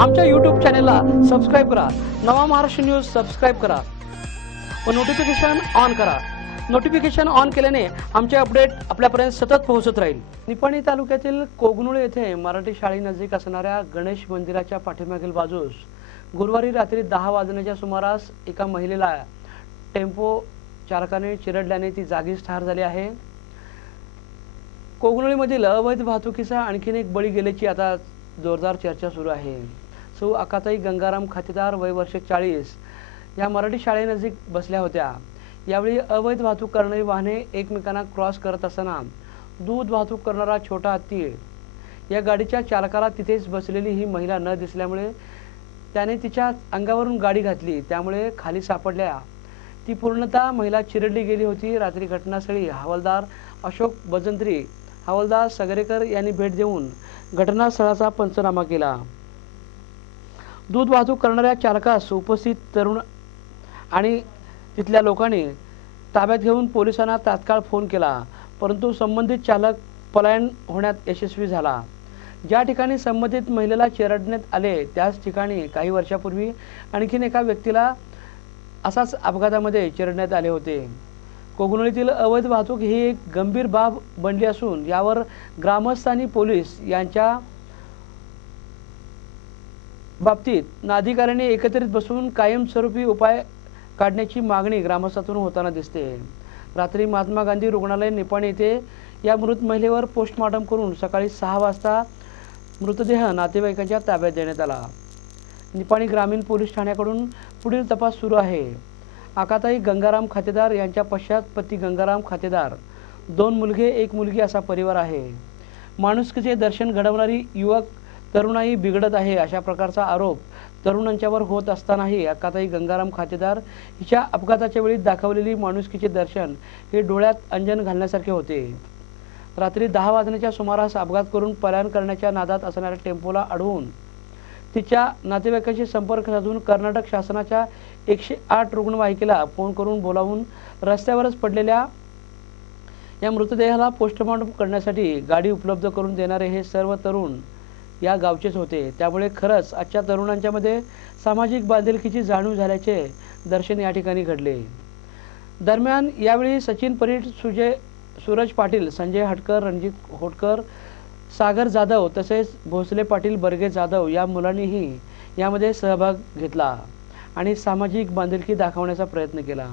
आमच्या यूट्यूब चॅनेलला सबस्क्राईब करा. नवा महाराष्ट्र न्यूज सबस्क्राईब करा. व नोटिफिकेशन ऑन करा. नोटिफिकेशन ऑन केल्याने आमचे अपडेट आपल्यापर्यंत सतत पोहोचत राहील. निपाणी तालुक्यातील कोगनुळे येथे मराठी शाळेनजीक असणाऱ्या गणेश मंदिराच्या पाठीमागील बाजूस गुरुवारी रात्री दहा वाजण्याच्या सुमारास एका महिलेला टेम्पो चालकाने चिरडल्याने ती जागीच ठार झाली आहे. कोगनोळीमधील अवैध वाहतुकीचा आणखीन एक बळी गेल्याची आता जोरदार चर्चा सुरू आहे. सौ अकाताई गंगाराम खातेदार वय वर्ष चाळीस. या मराठी शाळेनजीक बसल्या होत्या. यावेळी अवैध वाहतूक करणारी वाहने एकमेकांना क्रॉस करत असताना दूध वाहतूक करणारा छोटा हत्ती. या गाडीच्या चालकाला तिथेच बसलेली ही महिला न दिसल्यामुळे त्याने तिच्या अंगावरून गाडी घातली. त्यामुळे खाली सापडल्या. ती पूर्णतः महिला चिरडली गेली होती. रात्री घटनास्थळी हवालदार अशोक बजंत्री हवालदार सगरेकर यांनी भेट देऊन घटनास्थळाचा पंचनामा केला. दूध वाहतूक करणाऱ्या चालकास उपस्थित तरुण आणि तिथल्या लोकांनी ताब्यात घेऊन पोलिसांना तात्काळ फोन केला परंतु संबंधित चालक पलायन होण्यात यशस्वी झाला. ज्या ठिकाणी संबंधित महिलेला चिरडण्यात आले त्याच ठिकाणी काही वर्षापूर्वी आणखीन एका व्यक्तीला असाच अपघातामध्ये चिरडण्यात आले होते. कोगनोळीतील अवैध वाहतूक ही एक गंभीर बाब बनली असून यावर ग्रामस्थ आणि पोलीस यांच्या बाबतीत नाधिकाऱ्यांनी एकत्रित बसून कायमस्वरूपी उपाय काढण्याची मागणी ग्रामस्थातून होताना दिसते. रात्री महात्मा गांधी रुग्णालय निपाणी येथे या मृत महिलेवर पोस्टमॉर्टम करून सकाळी सहा वाजता मृतदेह नातेवाईकांच्या ताब्यात देण्यात आला. निपाणी ग्रामीण पोलीस ठाण्याकडून पुढील तपास सुरू आहे. आकाताई गंगाराम खातेदार यांच्या पश्चात पती गंगाराम खातेदार दोन मुलगे एक मुलगी असा परिवार आहे. माणुसकीचे दर्शन घडवणारी युवक तरुणाई बिघडत आहे अशा प्रकारचा आरोप तरुणांच्यावर होत असतानाही अक्काताई गंगाराम खातेदार हिच्या अपघाताच्या वेळी दाखवलेली माणुसकीचे दर्शन हे डोळ्यात अंजन घालण्यासारखे होते. रात्री दहा वाजण्याच्या सुमारास अपघात करून पलायन करण्याच्या नादात असणाऱ्या टेम्पोला अडवून तिच्या नातेवाईकांशी संपर्क साधून कर्नाटक शासनाच्या एकशे आठ रुग्णवाहिकेला फोन करून बोलावून रस्त्यावरच पडलेल्या या मृतदेहाला पोस्टमॉर्टम करण्यासाठी गाडी उपलब्ध करून देणारे हे सर्व तरुण या गावचेच होते. त्यामुळे खरंच आजच्या तरुणांच्यामध्ये सामाजिक बांधिलकीची जाणीव झाल्याचे दर्शन या ठिकाणी घडले. दरम्यान यावेळी सचिन परीट सुजय सूरज पाटील संजय हटकर रणजित होटकर सागर जाधव तसेच भोसले पाटील बर्गे जाधव या मुलांनीही यामध्ये सहभाग घेतला आणि सामाजिक बांधिलकी दाखवण्याचा प्रयत्न केला.